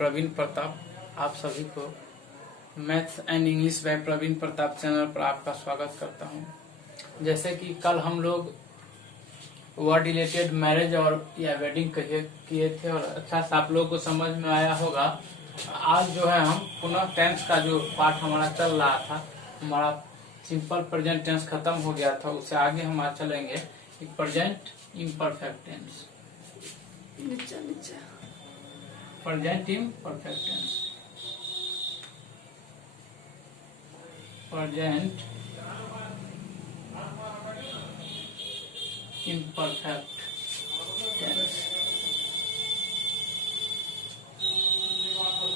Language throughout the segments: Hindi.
प्रवीण प्रताप। आप सभी को maths and English by Praveen Pratap channel पर आपका स्वागत करता हूं। जैसे कि कल हम लोग वर्ड रिलेटेड मैरिज और या वेडिंग किए थे और अच्छा सा आप लोगों को समझ में आया होगा। आज जो है हम पुनः टेंस का जो पाठ हमारा चल रहा था, हमारा सिंपल प्रेजेंट टेंस खत्म हो गया था, उससे आगे हम आज चलेंगे present imperfect tense. Present imperfect tense, present imperfect tense.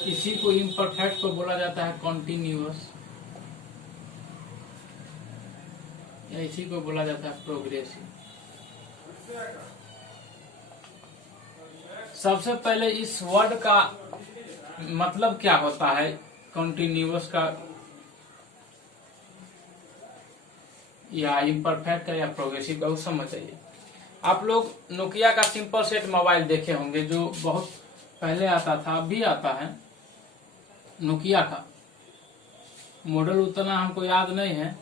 इसी को इम्परफेक्ट को बोला जाता है कॉन्टिन्यूअस, या इसी को बोला जाता है प्रोग्रेसिव। सबसे पहले इस वर्ड का मतलब क्या होता है, कॉन्टिन्यूअस का या इम्परफेक्ट का या प्रोग्रेसिव का, वो समझ चाहिए। आप लोग नोकिया का सिंपल सेट मोबाइल देखे होंगे जो बहुत पहले आता था, अभी आता है। नोकिया का मॉडल उतना हमको याद नहीं है,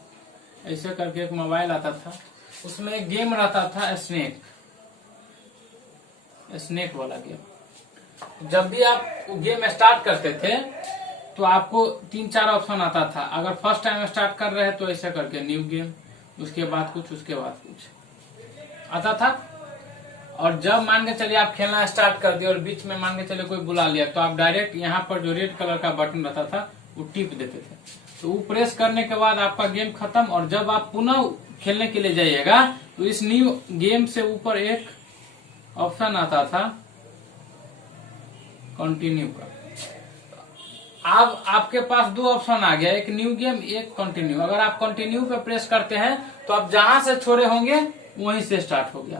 ऐसे करके एक मोबाइल आता था, उसमें एक गेम रहता था स्नेक वाला गेम। जब भी आप गेम स्टार्ट करते थे तो आपको 3-4 ऑप्शन आता था। अगर फर्स्ट टाइम स्टार्ट कर रहे हैं तो ऐसे करके न्यू गेम, उसके बाद कुछ, उसके बाद कुछ आता था। और जब मान के चलिए आप खेलना स्टार्ट कर दिए और बीच में मान के चलिए कोई बुला लिया, तो आप डायरेक्ट यहाँ पर जो रेड कलर का बटन रहता था वो टिप देते थे। तो वो प्रेस करने के बाद आपका गेम खत्म। और जब आप पुनः खेलने के लिए जाइएगा तो इस न्यू गेम से ऊपर एक ऑप्शन आता था कंटिन्यू का। अब आपके पास 2 ऑप्शन आ गया, एक न्यू गेम, एक कंटिन्यू। अगर आप कंटिन्यू पे प्रेस करते हैं तो आप जहां से छोड़े होंगे वहीं से स्टार्ट हो गया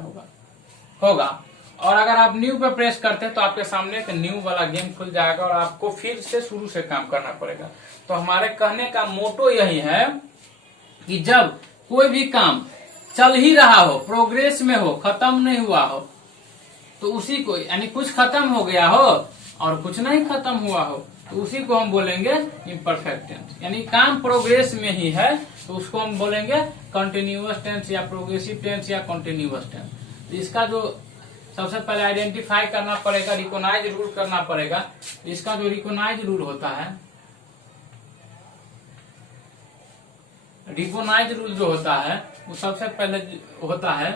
होगा। और अगर आप न्यू पे प्रेस करते हैं तो आपके सामने एक न्यू वाला गेम खुल जाएगा और आपको फिर से शुरू से काम करना पड़ेगा। तो हमारे कहने का मोटो यही है कि जब कोई भी काम चल ही रहा हो, प्रोग्रेस में हो, खत्म नहीं हुआ हो, तो उसी को, यानी कुछ खत्म हो गया हो और कुछ नहीं खत्म हुआ हो, तो उसी को हम बोलेंगे इम्परफेक्ट टेंस। यानी काम प्रोग्रेस में ही है तो उसको हम बोलेंगे कंटिन्यूअस टेंस या प्रोग्रेसिव टेंस या कंटिन्यूअस टेंस। तो इसका जो सबसे पहले आइडेंटिफाई करना पड़ेगा, रिकॉग्नाइज रूल करना पड़ेगा। इसका जो रिकॉग्नाइज रूल होता है, रिकॉग्नाइज रूल जो होता है वो सबसे पहले होता है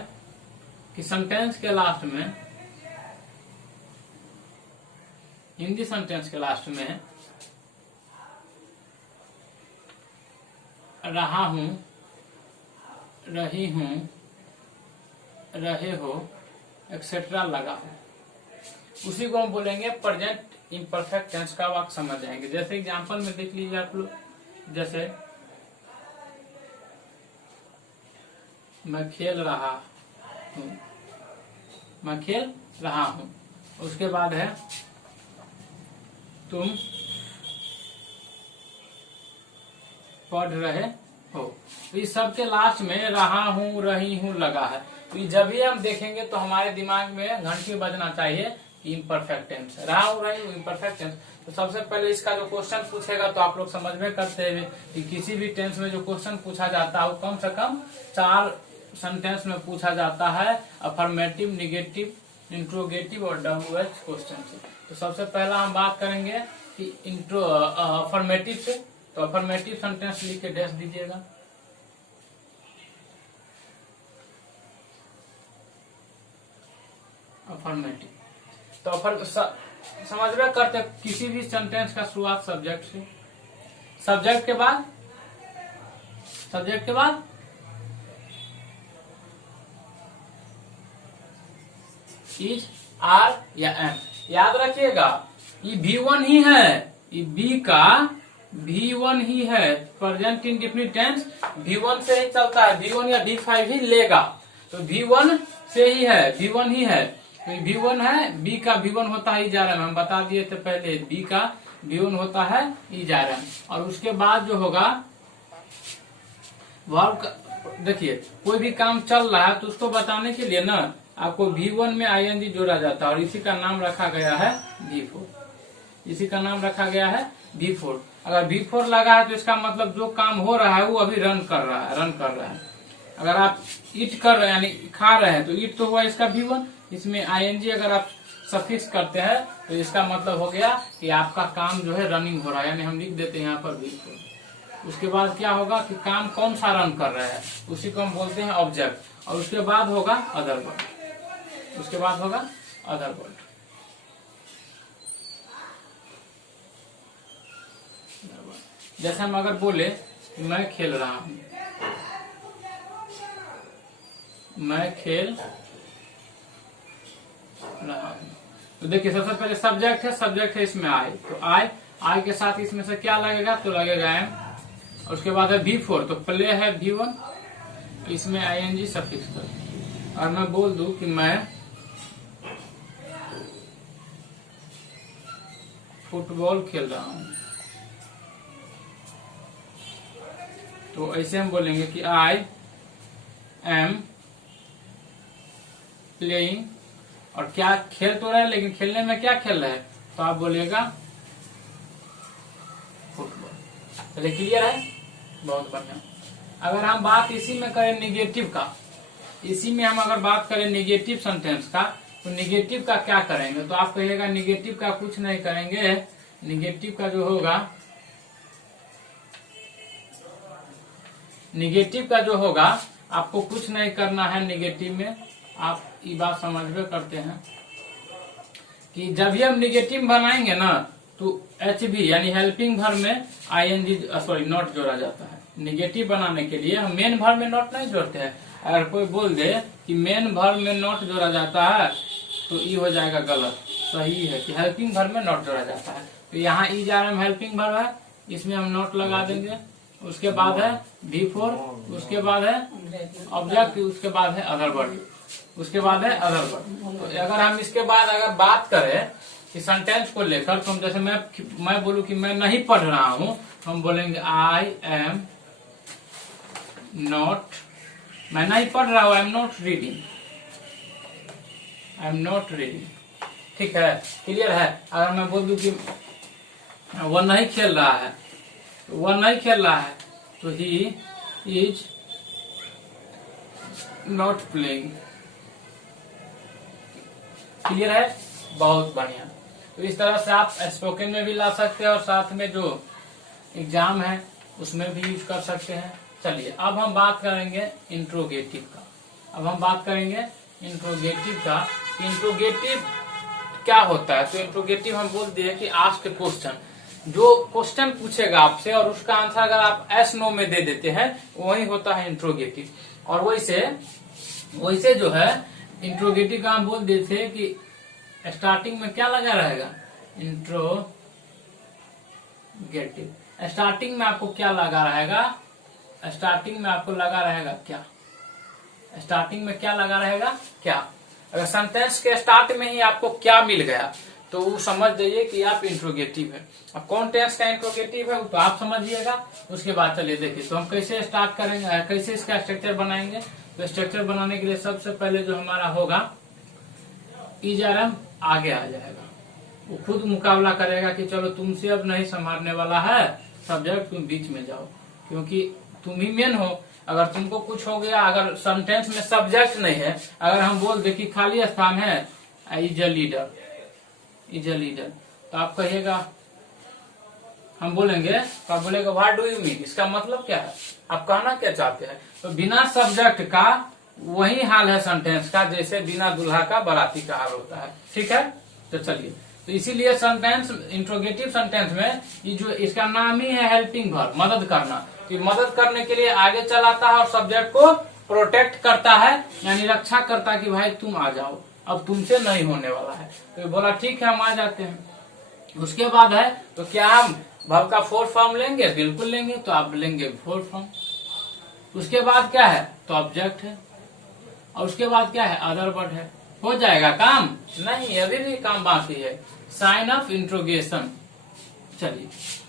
कि सेंटेंस के लास्ट में, हिंदी सेंटेंस के लास्ट में रहा हूं, रही हूं, रहे हो, एक्सेट्रा लगा हो, उसी को हम बोलेंगे प्रेजेंट इम्परफेक्ट टेंस का। वाक्य समझ जाएंगे। जैसे एग्जांपल में देख लीजिए आप लोग, जैसे मैं खेल रहा हूं, मैं खेल रहा हूं, उसके बाद है तुम पढ़ रहे हो। तो इस सब के लास्ट में रहा हूं, रही हूं लगा है। तो जब भी हम देखेंगे तो हमारे दिमाग में घंटी बजना चाहिए कि इम्परफेक्ट टेंस, रहा हूं, रही हूं, इम्परफेक्ट टेंस। तो सबसे पहले इसका जो क्वेश्चन पूछेगा तो आप लोग समझ में करते हुए कि किसी भी टेंस में जो क्वेश्चन पूछा जाता है वो कम से कम 4 सेंटेंस में पूछा जाता है, अफर्मेटिव, निगेटिव, इंट्रोगेटिव और WH क्वेश्चन से। तो सबसे पहला हम बात करेंगे कि अफर्मेटिव से। तो अफर्मेटिव सेंटेंस लिख के डैश दीजिएगा। अफर्मेटिव तो समझ में करते किसी भी सेंटेंस का शुरुआत सब्जेक्ट से, सब्जेक्ट के बाद इज, आर या एम। याद रखिएगा ये V1 ही है, ये बी का V1 ही है। प्रेजेंट इंडेफिनिट टेंस V1 से ही चलता है, V1 या V5 ही लेगा। तो V1 से ही है, V1 ही है। तो V1 है, B का V1 होता है इजारम, हम बता दिए थे पहले, B का V1 होता है इजारम। और उसके बाद जो होगा वर्ब। देखिए कोई भी काम चल रहा है तो उसको बताने के लिए ना आपको V1 में ING जोड़ा जाता है और इसी का नाम रखा गया है V4। इसी का नाम रखा गया है V4। अगर V4 लगा है तो इसका मतलब जो काम हो रहा है वो अभी रन कर रहा है। अगर आप ईट कर रहे हैं यानी खा रहे हैं तो ईट तो हुआ इसका V1। इसमें ing अगर आप सफिक्स करते हैं तो इसका मतलब हो गया कि आपका काम जो है रनिंग हो रहा है, यानी हम लिख देते हैं यहाँ पर V4। उसके बाद क्या होगा कि काम कौन सा रन कर रहा है उसी को हम बोलते हैं ऑब्जेक्ट। और उसके बाद होगा अदर वर्ड, उसके बाद होगा अदर वर्ड। जैसे हम अगर बोले मैं खेल रहा हूं, मैं खेल रहा हूं, तो देखिए सबसे पहले सब्जेक्ट है इसमें आई, तो आई के साथ इसमें से क्या लगेगा तो लगेगा एम। और उसके बाद है V4 तो प्ले है V1, इसमें ing सफिक्स कर। और मैं बोल दूं कि मैं फुटबॉल खेल रहा हूं, तो ऐसे हम बोलेंगे कि आई एम प्लेइंग, और क्या खेल तो रहा है लेकिन खेलने में क्या खेल रहा है तो आप बोलिएगा फुटबॉल। चलिए क्लियर है, बहुत बढ़िया। अगर हम बात इसी में करें निगेटिव का, इसी में हम अगर बात करें निगेटिव सेंटेंस का, तो निगेटिव का क्या करेंगे तो आप कहिएगा निगेटिव का कुछ नहीं करेंगे। निगेटिव का जो होगा, निगेटिव का जो होगा आपको कुछ नहीं करना है। निगेटिव में आप ये बात समझ में करते हैं कि जब भी हम निगेटिव बनाएंगे ना तो HB यानी हेल्पिंग वर्ब में ing नॉट जोड़ा जाता है। निगेटिव बनाने के लिए हम मेन वर्ब में नॉट नहीं जोड़ते हैं। अगर कोई बोल दे कि मेन वर्ब में नॉट जोड़ा जाता है तो ये हो जाएगा गलत। सही है कि हेल्पिंग वर्ब में नॉट जोड़ा जाता है। तो यहाँ ई जा रहा है हेल्पिंग वर्ब है, इसमें हम नॉट लगा देंगे। उसके बाद है V4, उसके बाद है ऑब्जेक्ट, उसके बाद है अदर वर्ड, उसके बाद है अदर वर्ड। तो अगर हम इसके बाद अगर बात करें कि सेंटेंस को लेकर, तो हम जैसे मैं बोलूं कि मैं नहीं पढ़ रहा हूं, तो हम बोलेंगे आई एम नॉट, मैं नहीं पढ़ रहा हूं, I am not reading, I am not reading. ठीक है, क्लियर है। अगर मैं बोल दूं कि वो नहीं खेल रहा है, वह नहीं खेल रहा है तो he is not playing. Clear है, बहुत बढ़िया। तो इस तरह से आप स्पोकन में भी ला सकते हैं और साथ में जो एग्जाम है उसमें भी यूज कर सकते हैं। चलिए अब हम बात करेंगे इंट्रोगेटिव का। अब हम बात करेंगे इंट्रोगेटिव का। इंट्रोगेटिव क्या होता है तो इंट्रोगेटिव हम बोल दिए कि आस्क क्वेश्चन, जो क्वेश्चन पूछेगा आपसे और उसका आंसर अगर आप एस नो में दे देते हैं वही होता है इंट्रोगेटिव। और वैसे जो है इंट्रोगेटिव का हम बोल देते हैं कि स्टार्टिंग में क्या लगा रहेगा इंट्रोगेटिव। स्टार्टिंग में आपको क्या लगा रहेगा, स्टार्टिंग में आपको लगा रहेगा क्या, स्टार्टिंग में क्या लगा रहेगा क्या। अगर सेंटेंस के स्टार्ट में ही आपको क्या मिल गया तो वो समझ जाइए कि आप इंट्रोगेटिव है। अब कौन टेंस का इंट्रोगेटिव है तो आप समझिएगा। उसके बाद चलिए देखिए तो हम कैसे स्टार्ट करेंगे, कैसे इसका स्ट्रक्चर बनाएंगे। तो स्ट्रक्चर बनाने के लिए सबसे पहले जो हमारा होगा इजरम आगे आ जाएगा, वो खुद मुकाबला करेगा कि चलो तुमसे अब नहीं संभालने वाला है, सब्जेक्ट तुम बीच में जाओ क्योंकि तुम ही मेन हो। अगर तुमको कुछ हो गया, अगर सेंटेंस में सब्जेक्ट नहीं है, अगर हम बोल दे कि खाली स्थान है is a leader, is a leader, तो आप कहिएगा, हम बोलेंगे तो आप बोलेगा व्हाट डू यू मीन, इसका मतलब क्या है, आप कहना क्या चाहते हैं। तो बिना सब्जेक्ट का वही हाल है सेंटेंस का जैसे बिना दूल्हा का बाराती का हाल होता है। ठीक है, तो चलिए तो इसीलिए सेंटेंस इंट्रोगेटिव सेंटेंस में ये जो इसका नाम ही है हेल्पिंग वर्ब, मदद करना। तो मदद करने के लिए आगे चलाता है और सब्जेक्ट को प्रोटेक्ट करता है यानी रक्षा करता है कि भाई तुम आ जाओ, अब तुमसे नहीं होने वाला है। तो बोला ठीक है हम आ जाते हैं। उसके बाद है तो क्या हम वर्ब का फोर्थ फॉर्म लेंगे, बिल्कुल लेंगे, तो आप लेंगे फोर्थ फॉर्म। उसके बाद क्या है तो ऑब्जेक्ट है, और उसके बाद क्या है अदर वर्ड है। हो जाएगा काम? नहीं, अभी भी काम बाकी है, साइन ऑफ इंट्रोगेशन। चलिए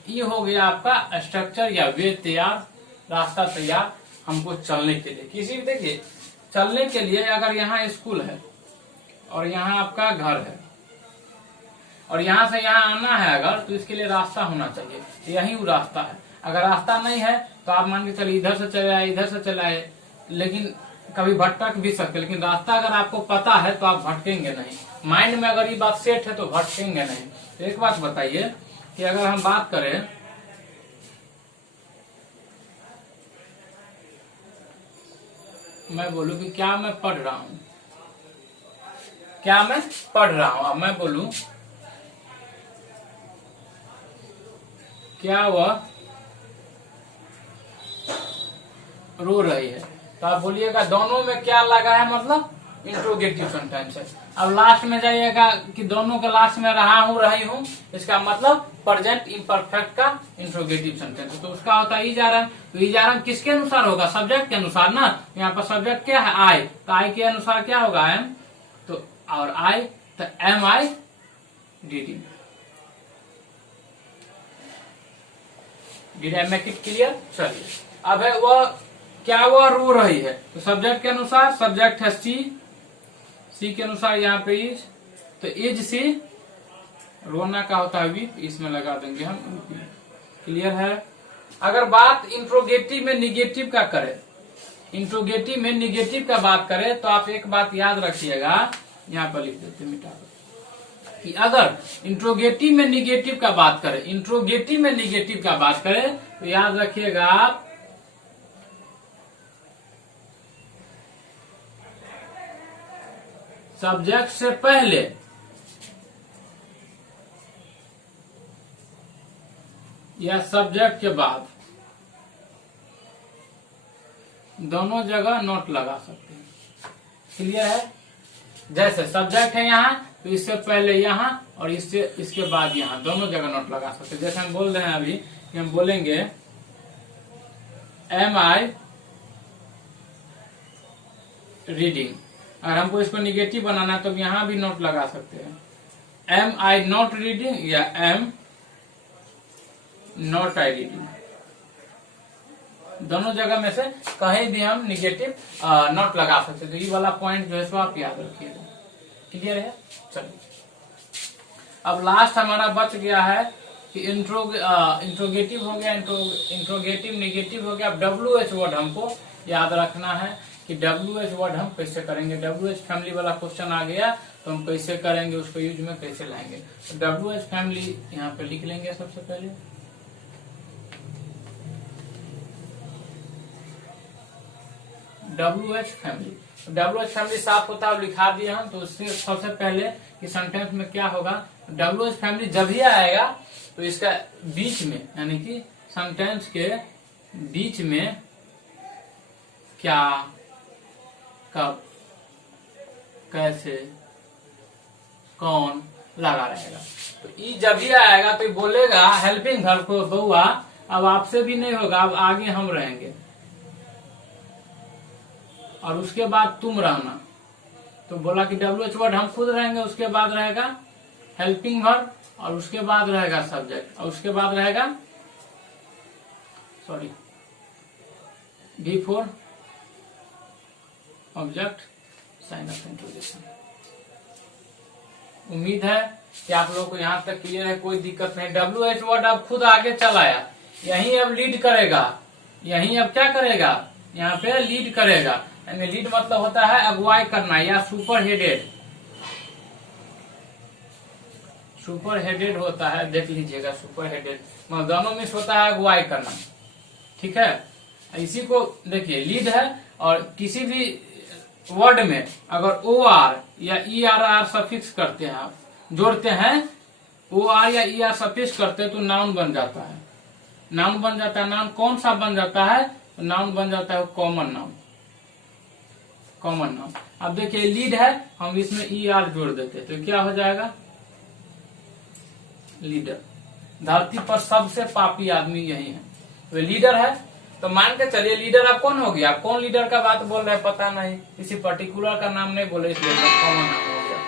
ये हो गया आपका स्ट्रक्चर या वे तैयार, रास्ता तैयार हमको चलने के लिए। किसी देखिए चलने के लिए अगर यहाँ स्कूल है और यहाँ आपका घर है, और यहाँ से यहाँ आना है अगर, तो इसके लिए रास्ता होना चाहिए, यही वो रास्ता है। अगर रास्ता नहीं है तो आप मान के चलिए इधर से चले आए, इधर से चले आए, लेकिन कभी भटक भी सकते, लेकिन रास्ता अगर आपको पता है तो आप भटकेंगे नहीं। माइंड में अगर ये बात सेट है तो भटकेंगे नहीं। तो एक बात बताइए कि अगर हम बात करें, मैं बोलूं कि क्या मैं पढ़ रहा हूं, क्या मैं पढ़ रहा हूं, अब मैं बोलूं क्या वह रो रही है, तो आप बोलिएगा दोनों में क्या लगा है, मतलब इंट्रोगेटिव सेंटेंस है। अब लास्ट में जाइएगा कि दोनों के लास्ट में रहा हूं, रही हूं, इसका मतलब प्रेजेंट इम्परफेक्ट का इंट्रोगेटिव सेंटेंस है। तो उसका होता है इजारन। तो इजारन किसके अनुसार होगा, सब्जेक्ट के अनुसार ना। यहाँ पर सब्जेक्ट क्या है, आई, तो आई के अनुसार क्या होगा, एम, तो और आई, तो am I reading. Did I make it clear? चलिए, अब है वह क्या वह रो रही है, तो सब्जेक्ट के अनुसार सब्जेक्ट है सी, सी के अनुसार यहाँ पे इज, तो इज सी, रोना का होता है वीप, इसमें लगा देंगे हम। क्लियर है? अगर बात इंट्रोगेटिव में निगेटिव का करें, इंट्रोगेटिव में निगेटिव का बात करें, तो आप एक बात याद रखिएगा, यहाँ पर लिख देते मिटा दो, कि अगर इंट्रोगेटिव में निगेटिव का बात करें, इंट्रोगेटिव में निगेटिव का बात करें, तो याद रखिएगा आप सब्जेक्ट से पहले या सब्जेक्ट के बाद दोनों जगह नोट लगा सकते हैं। क्लियर है? जैसे सब्जेक्ट है यहाँ, तो इससे पहले यहाँ और इससे इसके बाद यहाँ, दोनों जगह नोट लगा सकते हैं। जैसे हम बोल रहे हैं अभी कि हम बोलेंगे एम आई रीडिंग, अगर हमको इसको निगेटिव बनाना है तो यहां भी नोट लगा सकते हैं, एम आई नॉट रीडिंग या एम नॉट आई रीडिंग। दोनों जगह में से कहीं भी हम निगेटिव नोट लगा सकते हैं। तो ये वाला पॉइंट जो है सो आप याद रखिएगा। क्लियर है? चलिए, अब लास्ट हमारा बच गया है कि इंट्रोगेटिव हो गया, इंट्रोगेटिव निगेटिव हो गया। अब WH वर्ड हमको याद रखना है कि WH वर्ड हम कैसे करेंगे। WH फैमिली वाला क्वेश्चन आ गया तो हम कैसे करेंगे, उसको यूज में कैसे लाएंगे। तो WH फैमिली यहाँ पे लिख लेंगे सबसे पहले। WH फैमिली, WH फैमिली साफ होता है लिखा दिए हम। तो उससे सबसे पहले कि सेंटेंस में क्या होगा, WH फैमिली जब ही आएगा तो इसका बीच में, यानी कि सेंटेंस के बीच में क्या, कब, कैसे, कौन लगा रहेगा। तो ई जब ही आएगा तो बोलेगा हेल्पिंग वर्ब को बउआ अब आपसे भी नहीं होगा, अब आगे हम रहेंगे, और उसके बाद तुम रहना। तो बोला कि WH वर्ड हम खुद रहेंगे, उसके बाद रहेगा हेल्पिंग वर्ब, और उसके बाद रहेगा सब्जेक्ट, और उसके बाद रहेगा D for object sign of introduction. उम्मीद है कि आप लोगों को यहाँ तक क्लियर है, कोई दिक्कत नहीं। WH वर्ड अब खुद आगे चलाया, यही अब लीड करेगा, यही अब क्या करेगा, यहाँ पे लीड करेगा। यानी लीड मतलब होता है अगुवाई करना या सुपर हेडेड, सुपर हेडेड होता है, देख लीजिएगा सुपर हेडेड मतलब दोनों में होता है अगुवाई करना। ठीक है, इसी को देखिए लीड है। और किसी भी वर्ड में अगर OR या ERR सफिक्स करते हैं, आप जोड़ते हैं OR या ER सफिक्स करते हैं तो नाउन बन जाता है, नाउन बन जाता है। नाउन कौन सा बन जाता है, तो नाउन बन जाता है कॉमन नाउन, कॉमन नाउन। अब देखिए लीड है, हम इसमें ER जोड़ देते तो क्या हो जाएगा, लीडर। धरती पर सबसे पापी आदमी यही है, तो लीडर है। तो मान के चलिए लीडर अब कौन हो गया, कौन लीडर का बात बोल रहे हैं पता नहीं, किसी पर्टिकुलर का नाम नहीं बोले इसलिए कॉमन नाम हो गया।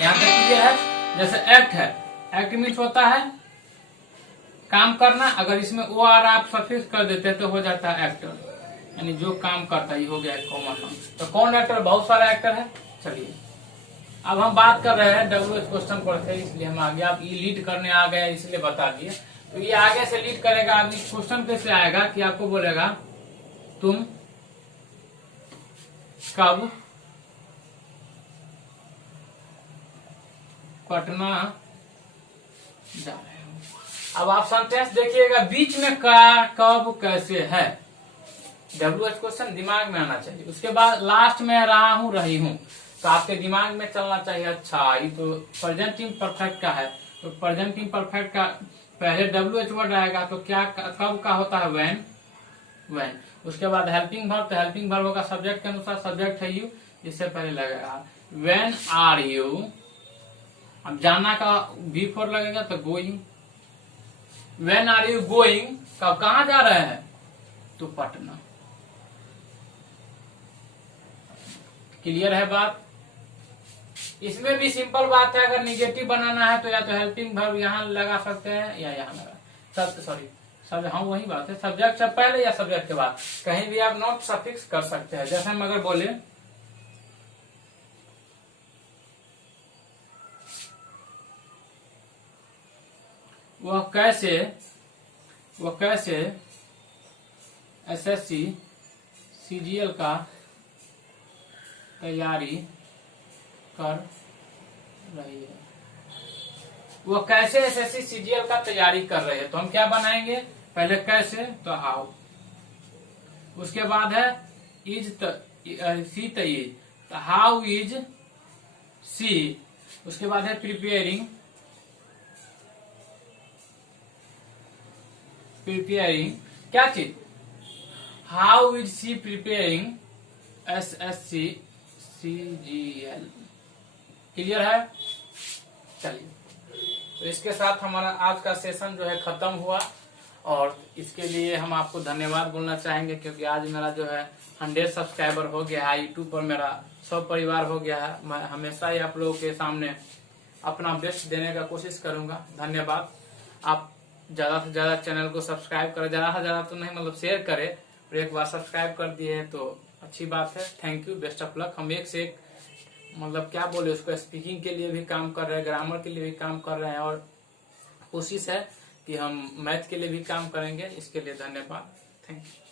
यहाँ पे ये है, जैसे एक्ट है, एक्ट मीन्स होता है काम करना, अगर इसमें OR आप सफिक्स कर देते तो हो जाता है एक्टर, यानी जो काम करता है, ये हो गया कॉमन नाउन। तो कौन एक्टर, बहुत सारा एक्टर है। चलिए अब हम बात कर रहे हैं WH क्वेश्चन पर थे, इसलिए हम आगे, आप ये लीड करने आ गए इसलिए बता दिए। तो ये आगे से लीड करेगा। अभी क्वेश्चन कैसे आएगा कि आपको बोलेगा तुम कब पटना जा रहे हो। अब आप सेंटेंस देखिएगा, बीच में क्या, कब, कैसे है। WH क्वेश्चन दिमाग में आना चाहिए। उसके बाद लास्ट में रहा हूं, रही हूं, तो आपके दिमाग में चलना चाहिए, अच्छा ये तो प्रेजेंट इम्परफेक्ट का है, तो प्रेजेंट इम्परफेक्ट का पहले WH वर्ड आएगा, तो क्या कब का होता है, व्हेन। उसके बाद हेल्पिंग वर्ब, तो हेल्पिंग वर्ब होगा सब्जेक्ट के अनुसार, सब्जेक्ट है यू, इससे पहले लगेगा व्हेन आर यू। अब जाना का बिफोर लगेगा तो going. When are you going, कब कहाँ जा रहे हैं, तो पटना। क्लियर है बात। इसमें भी सिंपल बात है, अगर निगेटिव बनाना है तो या तो हेल्पिंग वर्ब यहाँ लगा सकते हैं या यहाँ लगा, सॉरी सब, हाँ वही बात है, सब्जेक्ट से पहले या सब्जेक्ट के बाद, कहीं भी आप नॉट सफिक्स कर सकते हैं। जैसे हम अगर बोले वह कैसे SSC CGL का तैयारी कर रही है। वो कैसे SSC CGL का तैयारी कर रहे हैं, तो हम क्या बनाएंगे, पहले कैसे तो हाउ, उसके बाद है इज सी तईज, तो हाउ इज सी, उसके बाद है प्रिपेयरिंग क्या चीज, how is she preparing SSC CGL। Clear है। चलिए, तो इसके साथ हमारा आज का सेशन जो है खत्म हुआ, और इसके लिए हम आपको धन्यवाद बोलना चाहेंगे, क्योंकि आज मेरा जो है 100 सब्सक्राइबर हो गया है, यूट्यूब पर मेरा 100 परिवार हो गया है। मैं हमेशा ही आप लोगों के सामने अपना बेस्ट देने का कोशिश करूंगा। धन्यवाद। आप ज्यादा से ज्यादा चैनल को सब्सक्राइब करें, ज्यादा से ज्यादा तो नहीं, मतलब शेयर करें, और एक बार सब्सक्राइब कर दिए हैं तो अच्छी बात है। Thank you, best of luck. हम एक से एक, मतलब क्या बोले उसको, स्पीकिंग के लिए भी काम कर रहे हैं, ग्रामर के लिए भी काम कर रहे हैं, और कोशिश है कि हम मैथ के लिए भी काम करेंगे। इसके लिए धन्यवाद। Thank you.